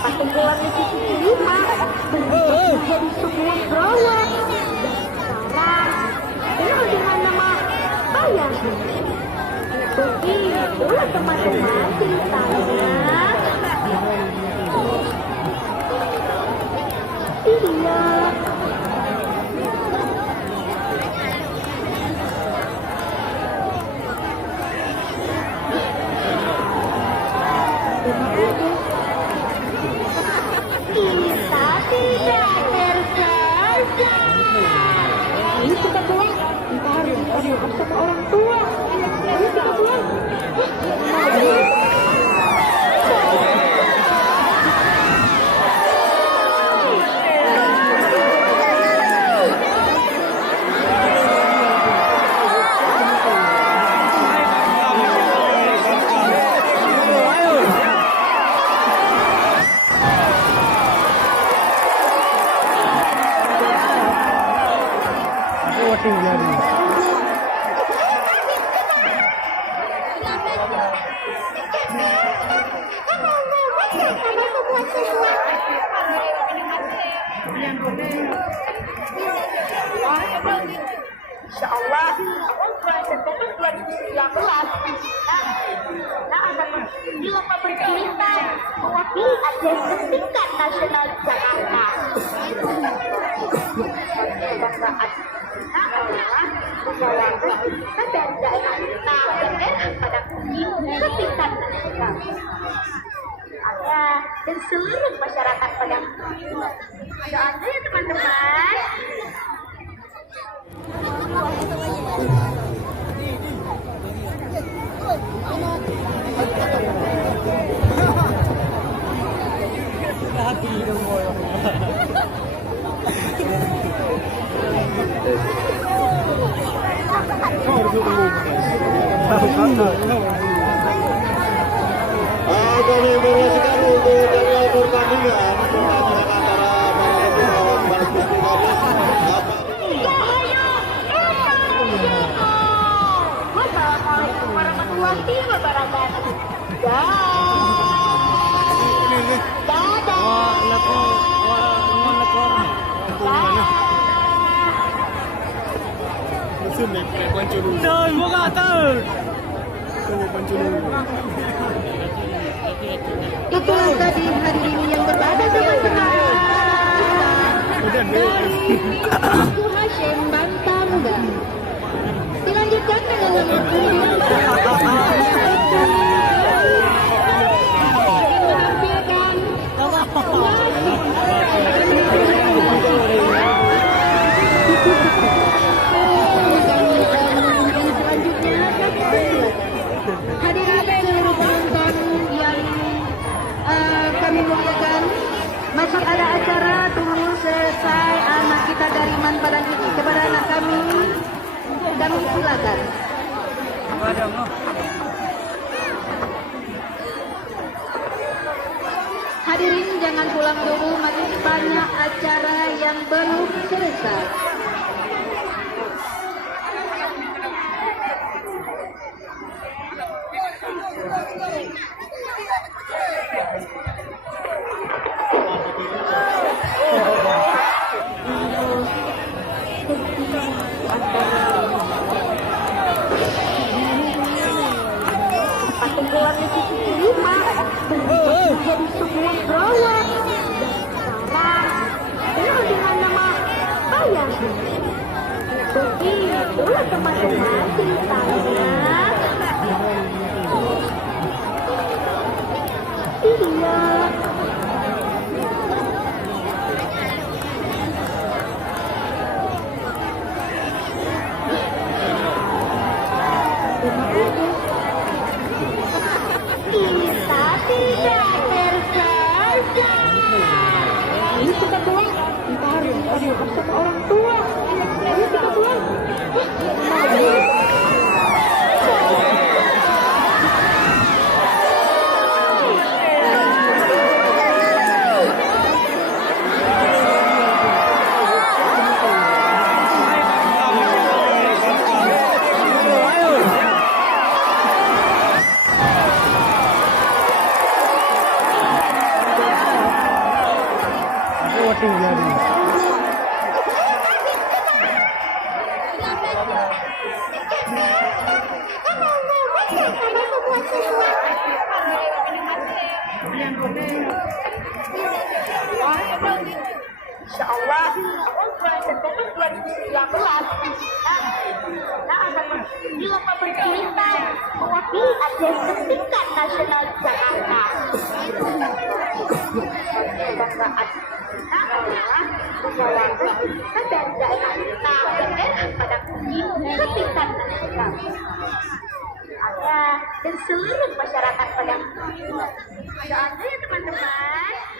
Pertumbuhan sisi 5 menjadi sebuah berawal sekarang dikenal dengan nama bayang. Begitulah teman-teman ceritanya. Iya. Kita tidak tersaja. Ini kita pulang. Kita harus maaf sama orang tua. Ayo kita pulang. Insya Allah, September 2019, akan di lomba bercerita mewakili agen tingkat nasional di Jakarta. Adalah membawakan kita dari daerah kita pada ke tingkat nasional. Dan seluruh masyarakat pada doanya ya teman-teman. Kami mempersiapkan untuk jadwal pertandingan antara para Wassalamualaikum warahmatullahi wabarakatuh. Itulah tadi hadirin yang berada teman-teman dari Aku Hashim Bantamga. Dilanjutkan dengan menampilkan hadirin seluruh penonton yang kami muliakan, masih ada acara tunggu selesai anak kita dari Manpadan ini kepada anak kami silakan. Hadirin jangan pulang dulu, masih banyak acara yang belum selesai. Pertumbuhan sisi 5 menjadi sebuah berawal sekarang dikenal dengan nama bayang. Begitulah teman-teman ceritanya. Iya. Kita tidak tersaja. Ini kita pulang. Kita harus maaf sama orang tua. Ayo kita pulang. Insya Allah, September 2019 akan di lomba bercerita mewakili atlet setingkat nasional Jakarta. Kebanggaan kita adalah menjalankan kita dari daerah kita pada setingkat nasional. Ada dan seluruh masyarakat pada. Doanya ya teman-teman.